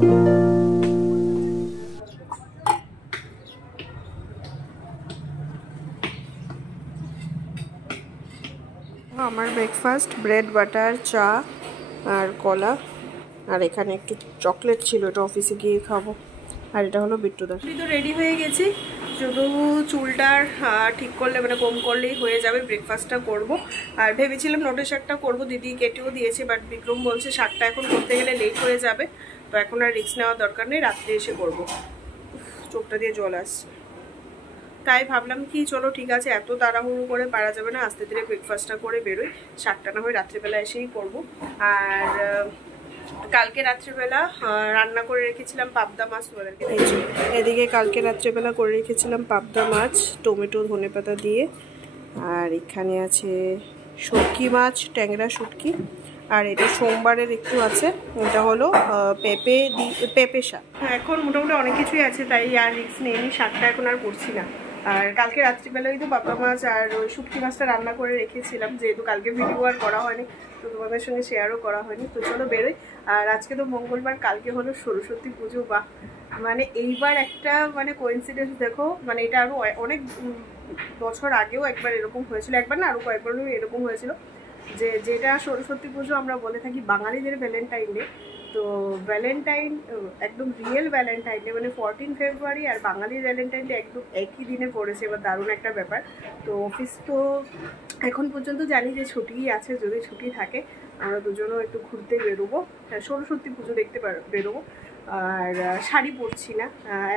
আমার breakfast bread butter চা আর কলা আর এখানে একটু চকলেট ছিল, এটা অফিসে গিয়ে খাবো। আর এটা হলো বিট্টুদার। তো রেডি হয়ে গেছি, শুধু চুলটার ঠিক করলে মানে কম করলেই হয়ে যাবে, ব্রেকফাস্টটা করব। আর ভেবেছিলাম নোটে শাকটা করবো, দিদি কেটেও দিয়েছে, বাট বিক্রম বলছে শাকটা এখন করতে গেলে লেট হয়ে যাবে, তো এখন আর রিস্ক নেওয়ার দরকার নেই, রাত্রে এসে করব। চোখটা দিয়ে জল আসছে, তাই ভাবলাম কি চলো ঠিক আছে, এত তাড়াহুড়ো করে পারা যাবে না, আস্তে ধীরে ব্রেকফাস্টটা করে বেরোই, শাকটা না হয় রাত্রিবেলা এসেই করব। আর কালকে রাত্রিবেলা রান্না করে রেখেছিলাম পাবদা মাছ, তোমাদেরকে দিয়েছি। এদিকে কালকে রাত্রিবেলা করে রেখেছিলাম পাবদা মাছ টমেটো ধনেপাতা দিয়ে, আর এখানে আছে শুটকি মাছ, ট্যাংরা শুটকি, আর এটা সোমবারের একটু আছে, এটা হলো পেঁপে শাক। এখন মোটামুটি অনেক কিছুই আছে, তাই আর রিস্ক নেইনি, শাকটা এখন আর করছি না। আর কালকে রাত্রিবেলায় তো পাবদা মাছ আর ওই শুটকি মাছটা রান্না করে রেখেছিলাম, যেহেতু কালকে ভিডিও আর করা হয়নি, তো তোমাদের সঙ্গে শেয়ারও করা হয়নি। তো চলো বেরোই। আর আজকে তো মঙ্গলবার, কালকে হলো সরস্বতী পুজো, বা মানে এইবার একটা মানে কোইন্সিডেন্স দেখো, মানে এটা আরও অনেক বছর আগেও একবার এরকম হয়েছিল, একবার না আরও কয়েকবার এরকম হয়েছিল, যেটা সরস্বতী পুজো আমরা বলে থাকি বাঙালিদের ভ্যালেন্টাইন ডে। তো ভ্যালেন্টাইন একদম রিয়েল ভ্যালেন্টাইন ডে মানে 14 ফেব্রুয়ারি, আর বাঙালির ভ্যালেন্টাইন ডে একদম একই দিনে পড়েছে। এবার দারুণ একটা ব্যাপার। তো অফিস তো এখন পর্যন্ত জানি যে ছুটিই আছে, যদি ছুটি থাকে আমরা দুজনও একটু ঘুরতে বেরোবো, সরস্বতী পুজো দেখতে বেরোবো। আর শাড়ি পরছি না,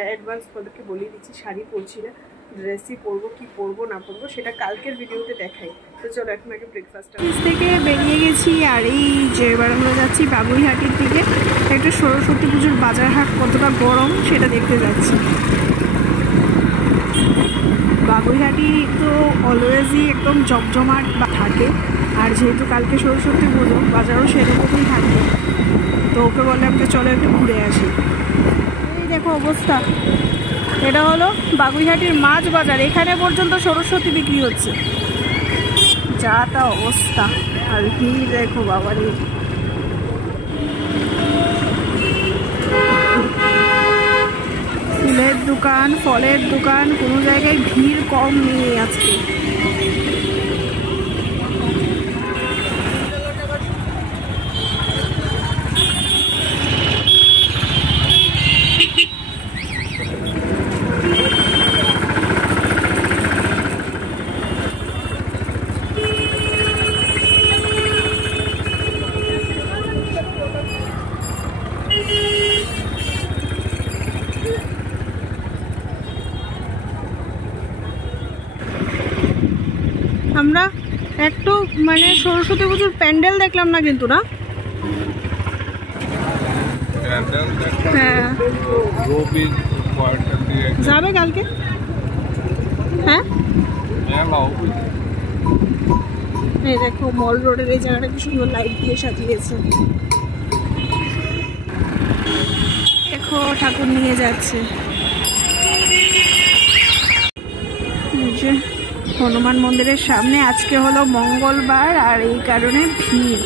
অ্যাডভান্স ওদেরকে বলিয়ে দিচ্ছি, শাড়ি পরছি না, ড্রেসই পরবো, কি পরবো না পরবো সেটা কালকের ভিডিওতে দেখাই। তো চলো এখন আগে ব্রেকফাস্টটা। অফিস থেকে বেরিয়ে গেছি, আর এই যে এবার আমরা যাচ্ছি বাগুইহাটির দিকে, একটু সরস্বতী পুজোর বাজার হাট কতটা গরম সেটা দেখতে যাচ্ছি। বাগুইহাটি তো অলওয়েজই একদম জমজমাট থাকে, আর যেহেতু কালকে সরস্বতী পুজো বাজারও সেরকমই থাকবে, তো ওকে বললাম যে চলো একটু ঘুরে আসি। এই দেখো অবস্থা, এটা হলো বাগুইহাটির মাছ বাজার, এখানে পর্যন্ত সরস্বতী বিক্রি হচ্ছে, যা তা অবস্থা। আর ভিড় দেখো বাবারে, ফুলের দোকান, ফলের দোকান, কোনো জায়গায় ভিড় কম নেই আজকে। আমরা একটু মানে সরস্বতী পুজোর প্যান্ডেল দেখলাম না কিন্তু, না হ্যাঁ যাবে কালকে, হ্যাঁ এই দেখো মল রোডের এই জায়গাটা কি সুন্দর লাইট দিয়ে সাজিয়েছে, দেখো ঠাকুর নিয়ে যাচ্ছে। হনুমান মন্দিরের সামনে আজকে হলো মঙ্গলবার, আর এই কারণে ভিড়।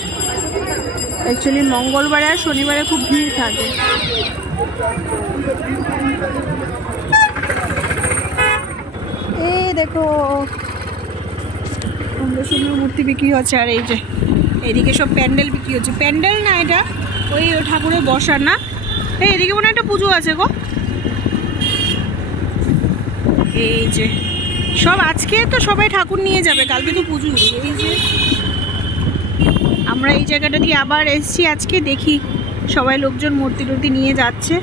অ্যাকচুয়ালি মঙ্গলবারে আর শনিবারে খুব ভিড় থাকে। এই দেখো সুন্দর সুন্দর মূর্তি বিক্রি হচ্ছে, আর এই যে এদিকে সব প্যান্ডেল বিক্রি হচ্ছে। প্যান্ডেল না, এটা ওই ঠাকুরের বসার না। এই এদিকে মনে হয় একটা পুজো আছে গো, এই যে সব আজকে তো সবাই ঠাকুর নিয়ে যাবে, কালকে তো পুজো। এই যে আমরা এই জায়গাটা দিয়ে আবার এসেছি আজকে, দেখি সবাই লোকজন মূর্তি টুর্তি নিয়ে যাচ্ছে।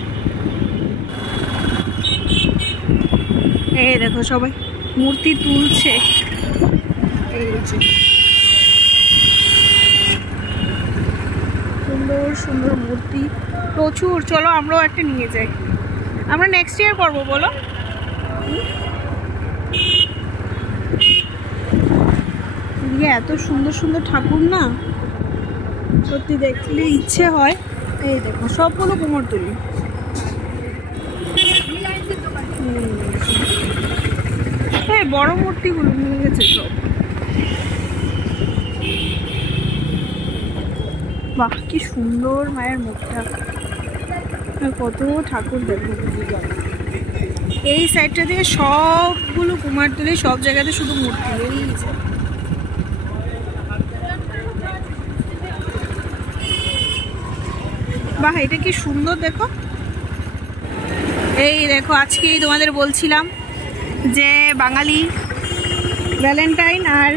এই দেখো সবাই মূর্তি তুলছে, এই যে সুন্দর সুন্দর মূর্তি প্রচুর। চলো আমরাও একটা নিয়ে যাই, আমরা নেক্সট ইয়ার করবো বলো। এত সুন্দর সুন্দর ঠাকুর না, সত্যি দেখলে ইচ্ছে হয়। এই দেখো সবগুলো কুমোরটুলি, হ্যাঁ বড় মূর্তিগুলো নিয়ে গেছে সব। বাহ কি সুন্দর মায়ের মুখটা, কত ঠাকুর দেখো। এই সাইডটা থেকে সবগুলো কুমারটুলি, সব জায়গাতে শুধু মূর্তি। এই বাহ, এটা কি সুন্দর দেখো। এই দেখো, আজকেই তোমাদের বলছিলাম যে বাঙালি ভ্যালেন্টাইন আর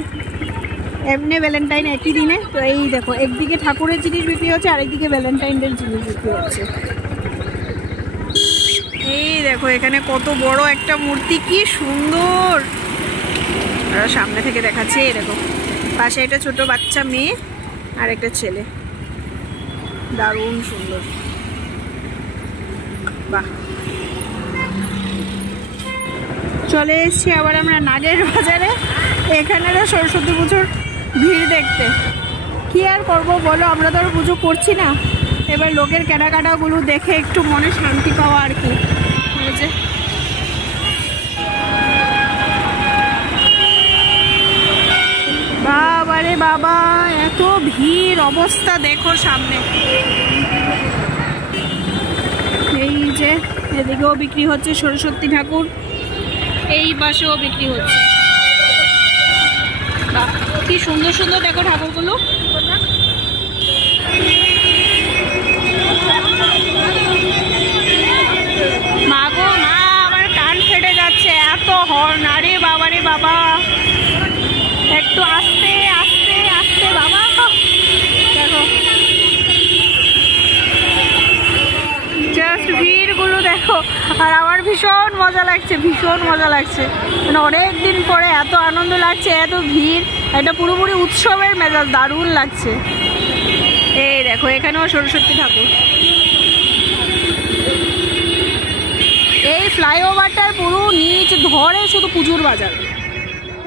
এমনি ভ্যালেন্টাইন একই দিনে। তো এই দেখো, একদিকে ঠাকুরের জিনিস বিক্রি হচ্ছে, আরেকদিকে ভ্যালেন্টাইনের জিনিস বিক্রি হচ্ছে। এই দেখো এখানে কত বড় একটা মূর্তি, কি সুন্দর। সামনে থেকে দেখাচ্ছে। এই দেখো পাশে একটা ছোট বাচ্চা মেয়ে আর একটা ছেলে, দারুণ সুন্দর। বাহ, চলে এসছি আবার আমরা নাগের বাজারে। এখানেরও সরস্বতী পুজোর ভিড় দেখতে। কি আর করবো বলো, আমরা তো আর পুজো করছি না। এবার লোকের কেনাকাটাগুলো দেখে একটু মনে শান্তি পাওয়া আর কি। বাবারে বাবা, এত ভিড়, অবস্থা দেখো সামনে। এই যে এদিকেও বিক্রি হচ্ছে সরস্বতী ঠাকুর, এই পাশেও বিক্রি হচ্ছে। কি সুন্দর সুন্দর দেখো ঠাকুরগুলো। মা গো মা, আমার কান ফেটে যাচ্ছে, এত হর্ন। আরে বাবারে বাবা, একটু আস্তে আস্তে আস্তে বাবা। দেখো জাস্ট ভিড়গুলো দেখো। আর আমার ভীষণ মজা লাগছে, ভীষণ মজা লাগছে। মানে অনেক দিন পরে এত আনন্দ লাগছে, এত ভিড়, এটা পুরোপুরি উৎসবের মেজাজ, দারুণ লাগছে। এই দেখো এখানেও সরস্বতী ঠাকুর। এই ফ্লাইওভারটার পুরো নিচ ধরে শুধু পুজোর বাজার।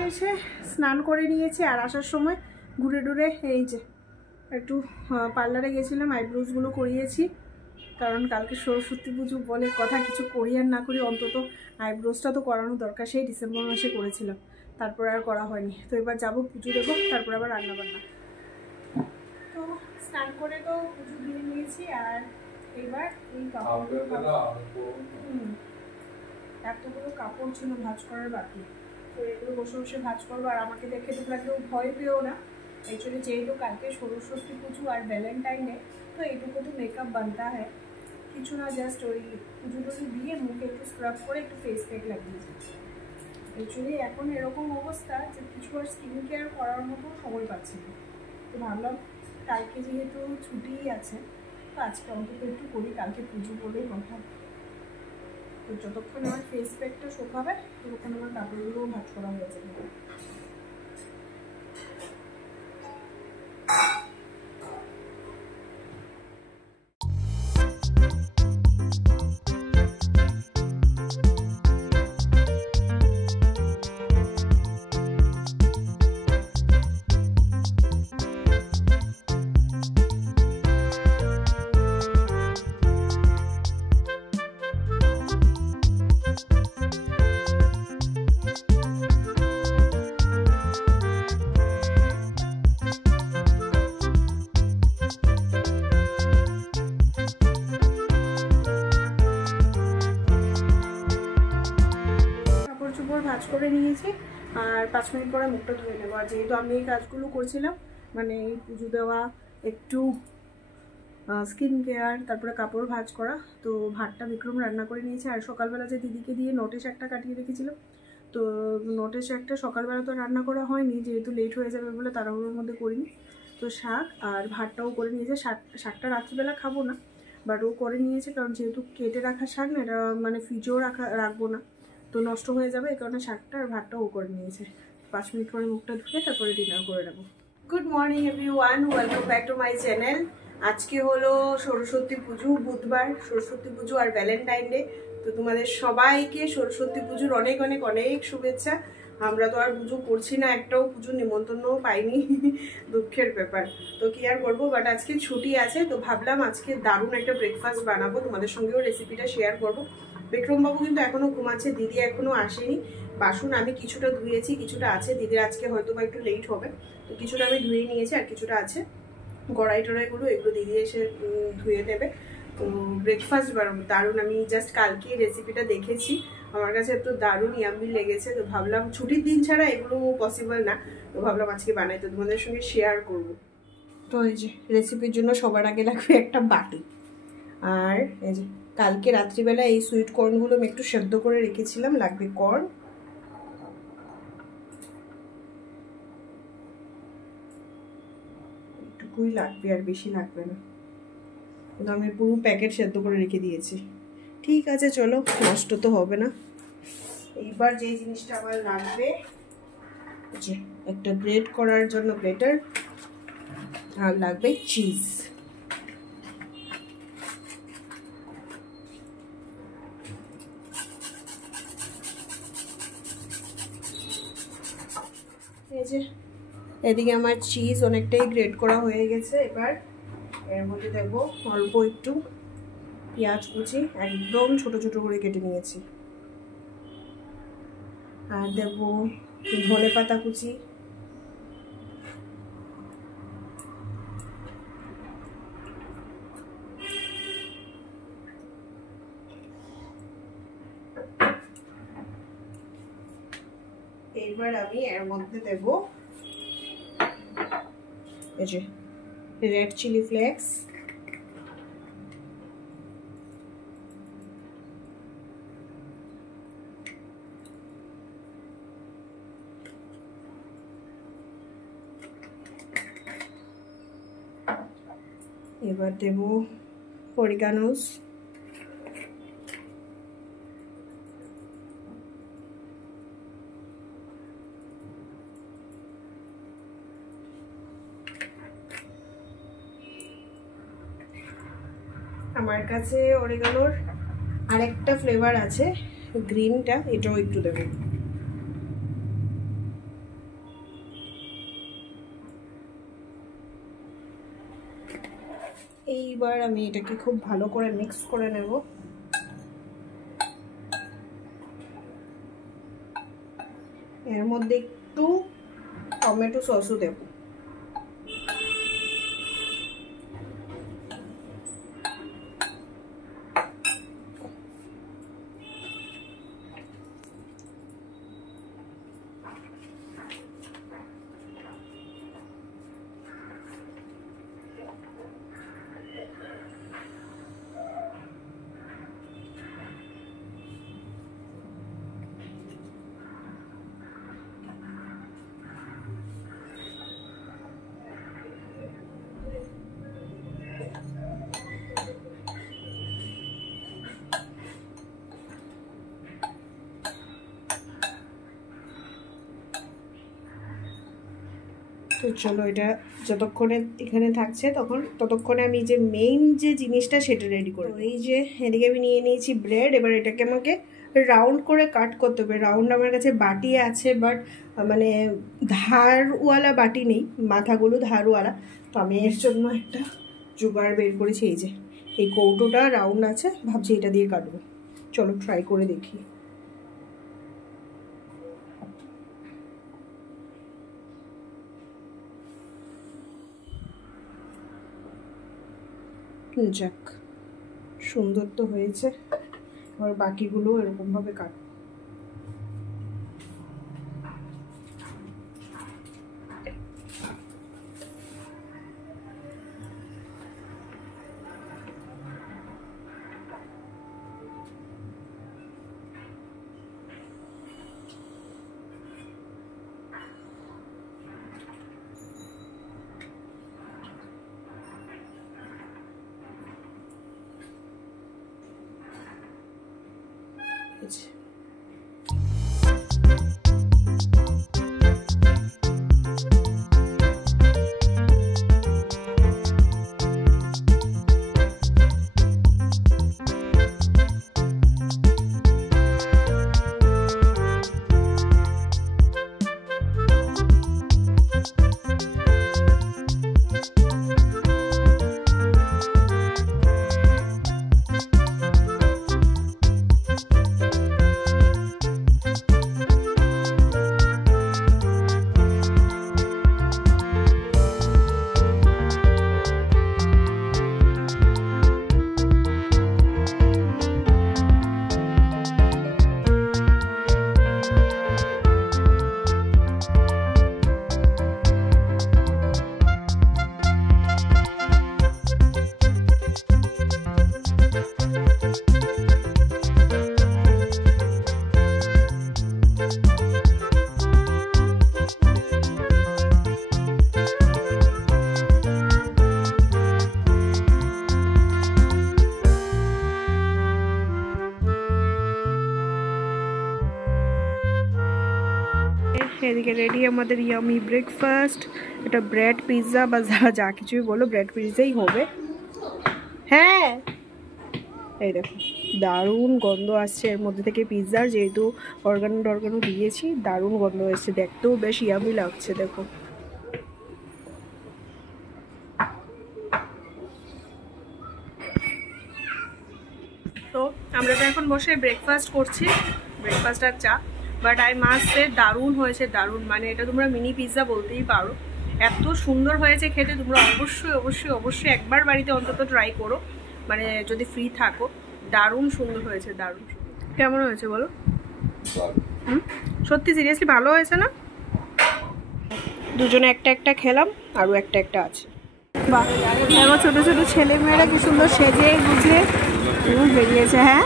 এসে স্নান করে নিয়েছি, আর আসার সময় ঘুরে ঘুরে এই যে একটু পার্লারে গেছিলাম, আইব্রোসগুলো করিয়েছি। কারণ কালকে সরস্বতী পুজো বলে কথা, কিছু করি আর না করি অন্তত আইব্রোসটা তো করানো দরকার। সেই ডিসেম্বর মাসে করেছিলাম, তারপর আর করা হয়নি। তো এবার যাবো, পুজো দেবো, তারপর আবার রান্নাবান্না। তো স্নান করে তো পুজো দিয়ে নিয়েছি, আর এবার এই এতগুলো কাপড় ছিল ভাঁজ করার বাকি। তো এগুলো বসে বসে ভাঁজ করবো। আর আমাকে দেখে তোমরা কেউ ভয় পেও না। অ্যাকচুয়ালি যেহেতু কালকে সরস্বতী পুজো আর ভ্যালেন্টাইন ডে, তো এইটুকু তো মেকআপ বানতা হয় কিছু না। জাস্ট ওই পুজো টুজো দিয়ে মুখে একটু স্ক্রাব করে একটু ফেস প্যাক লাগিয়েছি। অ্যাকচুয়ালি এখন এরকম অবস্থা যে কিছু আর স্কিন কেয়ার করার মতো সময় পাচ্ছি না। তো ভাবলাম কালকে যেহেতু ছুটিই আছে, তো আজকে অন্তত একটু করি, কালকে পুজো বলেই কথা। তো যতক্ষণ আমার ফেস প্যাকটা শুকাবে ততক্ষণ আমার কাপড়গুলোও ভাঁজ করা হয়ে যাবে। ভাঁজ করে নিয়েছি, আর 5 মিনিট পরে মুখটা ধুয়ে নেবো। আর যেহেতু আমি এই কাজগুলো করছিলাম, মানে এই পুজো দেওয়া, একটু স্কিন কেয়ার, তারপরে কাপড় ভাঁজ করা, তো ভাতটা বিক্রম রান্না করে নিয়েছে। আর সকালবেলা যে দিদিকে দিয়ে নোটে শাকটা কাটিয়ে রেখেছিলাম, তো নোটে শাকটা সকালবেলা তো রান্না করা হয়নি, যেহেতু লেট হয়ে যাবে বলে তাড়াহুড়োর মধ্যে করিনি। তো শাক আর ভাতটাও করে নিয়েছে। শাকটা রাত্রিবেলা খাবো না, বাট ও করে নিয়েছে, কারণ যেহেতু কেটে রাখা শাক না, এটা মানে ফ্রিজেও রাখবো না, তো নষ্ট হয়ে যাবে, এই কারণে শাকটা আর ভাতটাও করে নিয়েছে। 5 মিনিট পরে মুখটা ধুয়ে তারপরে ডিনার করে নেবো। Good morning everyone, welcome back to my channel. আজকে হলো সরস্বতী পুজো, বুধবার, সরস্বতী পুজো আর ভ্যালেন্টাইন ডে। তো তোমাদের সবাইকে সরস্বতী পুজোর অনেক অনেক অনেক শুভেচ্ছা। আমরা তো আর পুজো করছি না, একটাও পুজোর নিমন্ত্রণও পাইনি, দুঃখের ব্যাপার। তো কি আর করবো, বাট আজকে ছুটি আছে, তো ভাবলাম আজকে দারুণ একটা ব্রেকফাস্ট বানাবো, তোমাদের সঙ্গেও রেসিপিটা শেয়ার করবো। বিক্রমবাবু কিন্তু এখনো ঘুমাচ্ছে, দিদি এখনো আসেনি। বাসন আমি কিছুটা ধুয়েছি, কিছুটা আছে, দিদির আজকে হয়তো বা একটু লেট হবে, তো কিছুটা আমি ধুয়ে নিয়েছি, আর কিছুটা আছে। গড়াই টড়াইগুলো এগুলো দিদি এসে ধুয়ে দেবে। তো ব্রেকফাস্ট বানাবো দারুণ। আমি জাস্ট কালকে রেসিপিটা দেখেছি, আমার কাছে তো দারুণ ইয়াম্মি লেগেছে। তো ভাবলাম ছুটির দিন ছাড়া এগুলো পসিবল না, তো ভাবলাম আজকে বানাই, তো তোমাদের সঙ্গে শেয়ার করব। তো এই যে রেসিপির জন্য সবার আগে লাগবে একটা বাটি, আর এই যে কালকে রাত্রিবেলা এই সুইট কর্নগুলো আমি একটু সেদ্ধ করে রেখেছিলাম, লাগবে কর্ন, একটুকুই লাগবে আর বেশি লাগবে না, কিন্তু আমি পুরো প্যাকেট সেদ্ধ করে রেখে দিয়েছি। ঠিক আছে চলো, নষ্ট তো হবে না। এইবার যে জিনিসটা আমার লাগবে, যে একটা ব্রেড করার জন্য ব্রেটার, আর লাগবে চিজ। এই যে এদিকে আমার চিজ অনেকটাই গ্রেট করা হয়ে গেছে। এবার এর মধ্যে দেব অল্প একটু পেঁয়াজ কুচি, একদম ছোট ছোট করে কেটে নিয়েছি, আর দেব ধনেপাতা কুচি, এবার আমি এর মধ্যে দেব এই যে রেড চিলি ফ্লেক্স, এবার দেব অরিগানোস, আমার কাছে অরিগানোর আরেকটা ফ্লেভার আছে গ্রিনটা, এটাও একটু দেব। এইবার আমি এটাকে খুব ভালো করে মিক্স করে নেব। এর মধ্যে একটু টমেটো সসও দেব। তো চলো, এটা যতক্ষণে এখানে থাকছে ততক্ষণে আমি যে মেইন যে জিনিসটা সেটা রেডি করব। এই যে এদিকে আমি নিয়ে নিয়েছি ব্রেড, এবার এটাকে আমাকে রাউন্ড করে কাট করতে হবে। রাউন্ড আমার কাছে বাটি আছে, বাট মানে ধারওয়ালা বাটি নেই, মাথাগুলো ধারওয়ালা, তো আমি এর জন্য একটা জোগাড় বের করেছি। এই যে এই কৌটোটা রাউন্ড আছে, ভাবছি এটা দিয়ে কাটবো। চলো ট্রাই করে দেখি। যাক, সুন্দর তো হয়েছে। এবার বাকিগুলো এরকমভাবে কাট। এদিকে রেডি আমাদের ইয়ামি ব্রেকফাস্ট। এটা ব্রেড পিৎজা বা যা কিছুই বলো, ব্রেড পিৎজাই হবে। হ্যাঁ এই দেখো দারুণ গন্ধ আসছে এর মধ্যে থেকে পিৎজার, যেহেতু অর্গানো দিয়েছি, দারুণ গন্ধ এসছে, দেখতেও বেশ ইয়ামি লাগছে। দেখো তো আমরা তো এখন বসে ব্রেকফাস্ট করছি, ব্রেকফাস্ট আর চা। বাট আই মাস্ট সে দারুণ হয়েছে, দারুণ। মানে এটা তোমরা মিনি পিৎজা বলতেই পারো, এত সুন্দর হয়েছে খেতে। তোমরা অবশ্যই অবশ্যই অবশ্যই একবার বাড়িতে অন্তত ট্রাই করো, মানে যদি ফ্রি থাকো। দারুণ সুন্দর হয়েছে, দারুণ। কেমন হয়েছে বলো? সত্যি সিরিয়াসলি ভালো হয়েছে না? দুজনে একটা একটা খেলাম, আরও একটা একটা আছে। বাহ, দেখো ছোট ছোট ছেলে মেয়েরা কি সুন্দর সেজে গুছিয়ে বেরিয়েছে। হ্যাঁ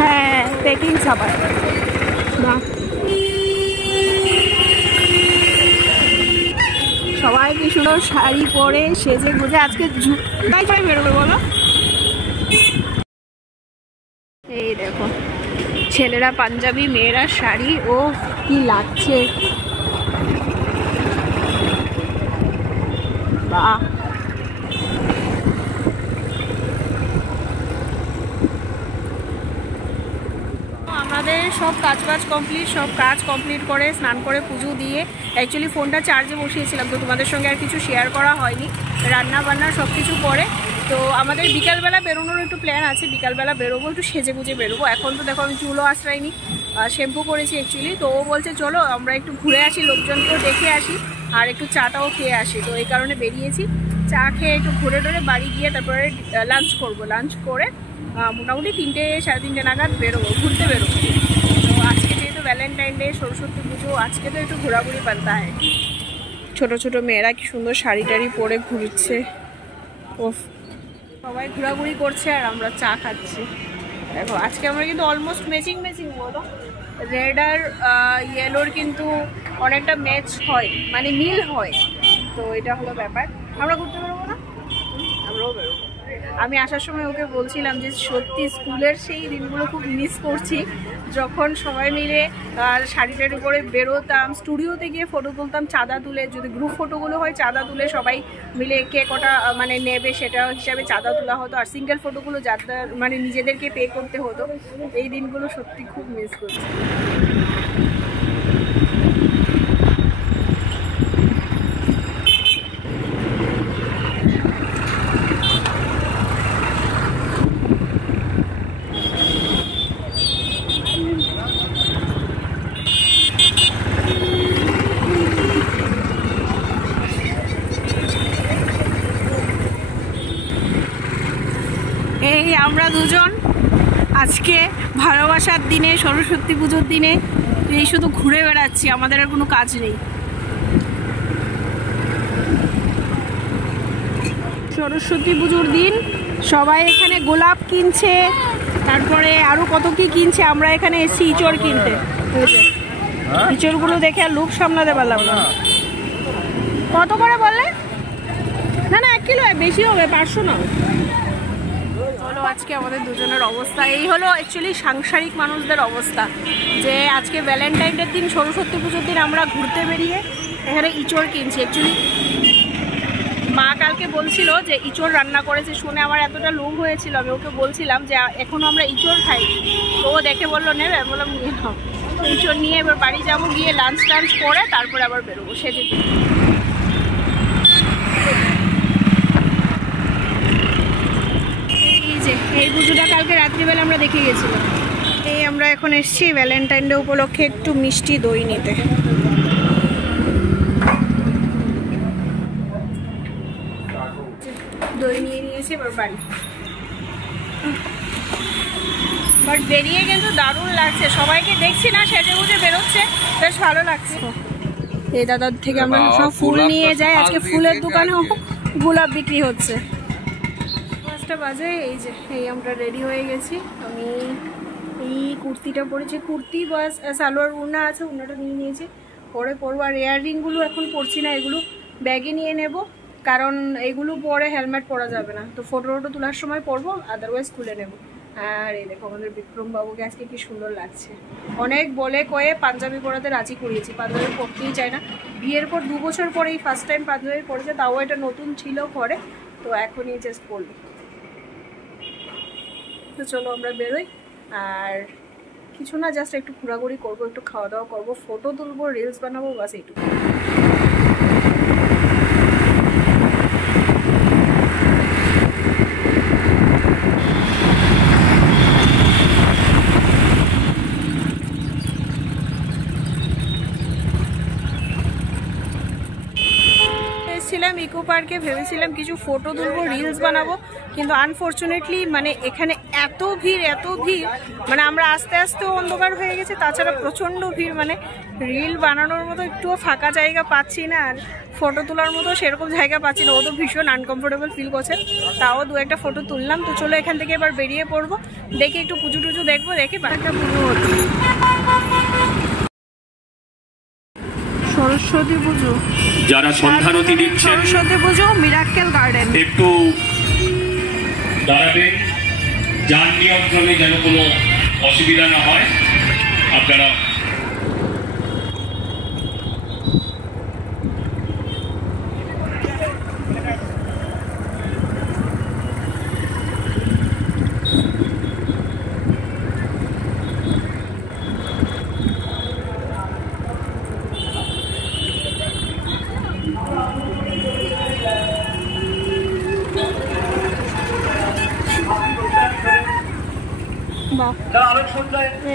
হ্যাঁ, পেকিং খাবার। বাহ, সবাই কি সুন্দর শাড়ি পরে সেজে গুজে আজকে যাই বেরোবে বলো। এই দেখো ছেলেরা পাঞ্জাবি, মেয়েরা শাড়ি। ও কি লাগছে, বাহ। আমাদের সব কাজ কমপ্লিট করে স্নান করে পুজো দিয়ে অ্যাকচুয়ালি ফোনটা চার্জে বসিয়েছিলাম, তো তোমাদের সঙ্গে আর কিছু শেয়ার করা হয়নি। রান্না বান্না সব কিছু করে তো আমাদের বিকালবেলা বেরোনোর একটু প্ল্যান আছে। বিকালবেলা বেরোবো, একটু সেজে গুজে বেরোবো। এখন তো দেখো আমি চুলও আশ্রাইনি, শ্যাম্পু করেছি অ্যাকচুয়ালি। তো ও বলছে চলো আমরা একটু ঘুরে আসি, লোকজনকেও দেখে আসি, আর একটু চাটাও খেয়ে আসি। তো এই কারণে বেরিয়েছি। চা খেয়ে একটু ঘুরে টুরে বাড়ি গিয়ে তারপরে লাঞ্চ করবো। লাঞ্চ করে মোটামুটি 3টে সাড়ে 3টে নাগাদ বেরোবো, ঘুরতে বেরোবো। তো আজকে যেহেতু ভ্যালেন্টাইন ডে, সরস্বতী পুজো, আজকে তো একটু ঘোরাঘুরি পান্তা হয়। ছোট ছোট মেয়েরা কি সুন্দর শাড়ি টাড়ি পরে ঘুরছে। ওফ, সবাই ঘোরাঘুরি করছে আর আমরা চা খাচ্ছি। দেখো আজকে আমরা কিন্তু অলমোস্ট ম্যাচিং বলো, রেড আর ইয়েলোর কিন্তু অনেকটা ম্যাচ হয়, মানে মিল হয়। তো এটা হলো ব্যাপার। আমরা ঘুরতে বেরোবো না? আমরাও বেরোবো। আমি আসার সময় ওকে বলছিলাম যে সত্যি স্কুলের সেই দিনগুলো খুব মিস করছি, যখন সবাই মিলে শাড়ি টাড়ি পরে বেরোতাম, স্টুডিওতে গিয়ে ফটো তুলতাম চাঁদা তুলে। যদি গ্রুপ ফটোগুলো হয় চাঁদা তুলে সবাই মিলে কে কটা মানে নেবে সেটা হিসাবে চাঁদা তোলা হতো, আর সিঙ্গেল ফটোগুলো যাদের মানে নিজেদেরকে পে করতে হতো। এই দিনগুলো সত্যি খুব মিস করছি। এই আমরা দুজন আজকে ভালোবাসার দিনে, সরস্বতী পুজোর দিনে এই শুধু ঘুরে বেড়াচ্ছি, আমাদের আর কোনো কাজ নেই। সরস্বতী পুজোর দিন সবাই এখানে গোলাপ কিনছে, তারপরে আরও কত কি কিনছে। আমরা এখানে এসেছি ইঁচড় কিনতে। ইঁচড়গুলো দেখে আর লোক সামলাতে পারলাম না। কত করে বললে? না 1 কিলো, বেশি হবে, 500 না। হলো আজকে আমাদের দুজনের অবস্থা এই হলো। অ্যাকচুয়ালি সাংসারিক মানুষদের অবস্থা, যে আজকে ভ্যালেন্টাইনের দিন, সরস্বতী পুজোর দিন আমরা ঘুরতে বেরিয়ে এখানে ইঁচড় কিনছি। অ্যাকচুয়ালি মা কালকে বলছিল যে ইঁচড় রান্না করেছে, শুনে আমার এতটা লোভ হয়েছিল। আমি ওকে বলছিলাম যে এখনো আমরা ইঁচড় খাই, তো ও দেখে বললো নেবে, বললাম নিয়ে নাও। ইঁচড় নিয়ে এবার বাড়ি যাবো, গিয়ে লাঞ্চ টাঞ্চ করে তারপরে আবার বেরোবো সেদিন। এই পুজোটা কালকে রাত্রিবেলা আমরা দেখে গেছিলাম। এই আমরা এখন এসেছি ভ্যালেন্টাইন ডে উপলক্ষে একটু মিষ্টি দই নিতে। দই নিয়ে নিয়েছি, এবার বাড়ি। বাট বেরিয়ে কিন্তু দারুণ লাগছে, সবাইকে দেখছি না সেজে গুজে বেরোচ্ছে, বেশ ভালো লাগছে। এই দাদার থেকে আমরা সব ফুল নিয়ে যাই। আজকে ফুলের দোকানেও গোলাপ বিক্রি হচ্ছে। 5টা বাজে। এই যে আমরা রেডি হয়ে গেছি। আমি এই কুর্তিটা পরেছি, কুর্তি বা সালোয়ার ওড়না আছে, ওড়নাটা নিয়ে নিয়েছি, পরে পরবো। আর ইয়াররিংগুলো এখন পরছি না, এগুলো ব্যাগে নিয়ে নেব, কারণ এগুলো পরে হেলমেট পরা যাবে না। তো ফটো তোলার সময় পরবো, আদারওয়াইজ খুলে নেব। আর এই দেখো আমাদের বিক্রম বাবুকে আজকে কি সুন্দর লাগছে। অনেক বলে কয়ে পাঞ্জাবি পরাতে রাজি করিয়েছি, পাঞ্জাবি পরতেই চায় না। বিয়ের পর 2 বছর পরেই ফার্স্ট টাইম পাঞ্জাবি পরেছে, তাও এটা নতুন ছিল পরে, তো এখনই জাস্ট পরলো। তো চলো আমরা বেরোই, আর কিছু না, জাস্ট একটু ঘোরাঘুরি করবো, একটু খাওয়া দাওয়া করবো, ফটো তুলবো, রিলস বানাবো, বাস এইটুকু। এসেছিলাম ইকো পার্কে, ভেবেছিলাম কিছু ফটো তুলবো, রিলস বানাবো, কিন্তু আনফর্চুনেটলি মানে এখানে এত ভিড় মানে আমরা আস্তে আস্তেও অন্ধকার হয়ে গেছে, তাছাড়া প্রচণ্ড ভিড়, মানে রিল বানানোর মতো একটুও ফাঁকা জায়গা পাচ্ছি না, আর ফটো তোলার মতো সেরকম জায়গা পাচ্ছি না। ও তো ভীষণ আনকমফোর্টেবল ফিল করছে, তাও 2-1টা ফটো তুললাম। তো চলো এখান থেকে এবার বেরিয়ে পড়বো, দেখি একটু পুজো টুজো দেখবো, দেখি একটা পুজো হতো, সরস্বতী পুজো, যারা সন্ধ্যারতি দিচ্ছেন সরস্বতী পুজো মিরাক্কেল গার্ডেন, একটু দাঁড়াবেন, যান নিয়ন্ত্রণে যেন কোনো অসুবিধা না হয়। আপনারা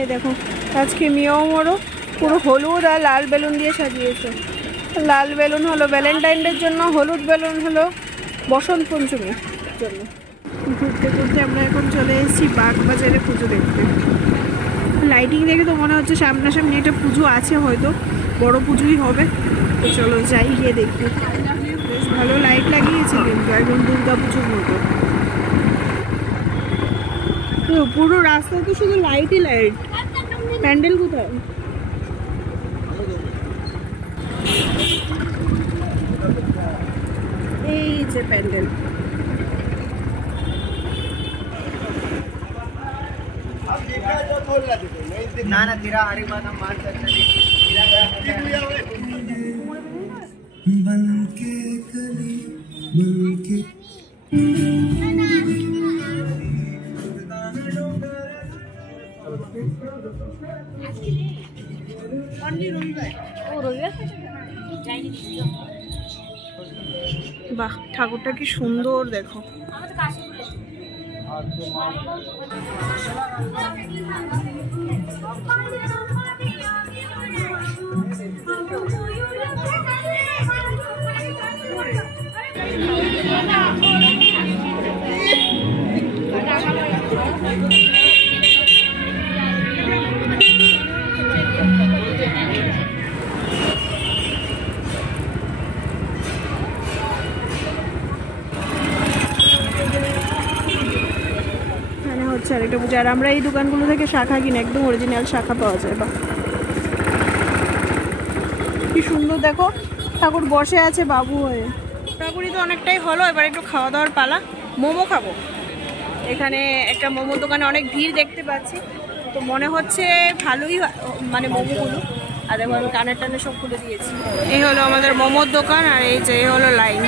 এই দেখো আজকে মিয়মরও পুরো হলুদ আর লাল বেলুন দিয়ে সাজিয়েছে। লাল বেলুন হলো ভ্যালেন্টাইন ডের জন্য, হলুদ বেলুন হলো বসন্ত পঞ্চমীর জন্য। ঘুরতে ঘুরতে আমরা এখন চলে এসেছি বাগবাজারে পুজো দেখতে। লাইটিং দেখে তো মনে হচ্ছে সামনাসামনি একটা পুজো আছে, হয়তো বড় পুজোই হবে। তো চলো যাই, গিয়ে দেখি। বেশ ভালো লাইট লাগিয়েছে, কিন্তু একদম দুর্গা পুজোর মতো। পুরো রাস্তা তো শুধু লাইটই লাইট। প্যান্ডেল কোথায়? এই যে প্যান্ডেল। ना ना तेरा हरी बात हम मान सकते हैं। बन के कली बन के বাহ, ঠাকুরটা কি সুন্দর দেখো। আরেকটা পুজো, আর আমরা এই দোকানগুলো থেকে শাখা কিনে, একদম অরিজিনাল শাখা পাওয়া যায়। বা কি সুন্দর দেখো, ঠাকুর বসে আছে বাবু হয়ে। ঠাকুরই তো অনেকটাই হলো, এবার একটু খাওয়া দাওয়ার পালা। মোমো খাবো। এখানে একটা মোমোর দোকানে অনেক ভিড় দেখতে পাচ্ছি, তো মনে হচ্ছে ভালোই মানে মোমোগুলো। আর দেখো আমি কানের টানে সব খুলে দিয়েছি। এই হলো আমাদের মোমোর দোকান, আর এই যে হলো লাইন।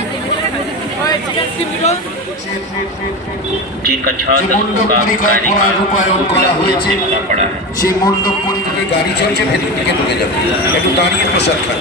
সেই মণ্ডপ পরিবারের গাড়ি চলছে, ভেতর দিকে ঢুকে যাবে, একটু দাঁড়িয়ে প্রসাদ খান।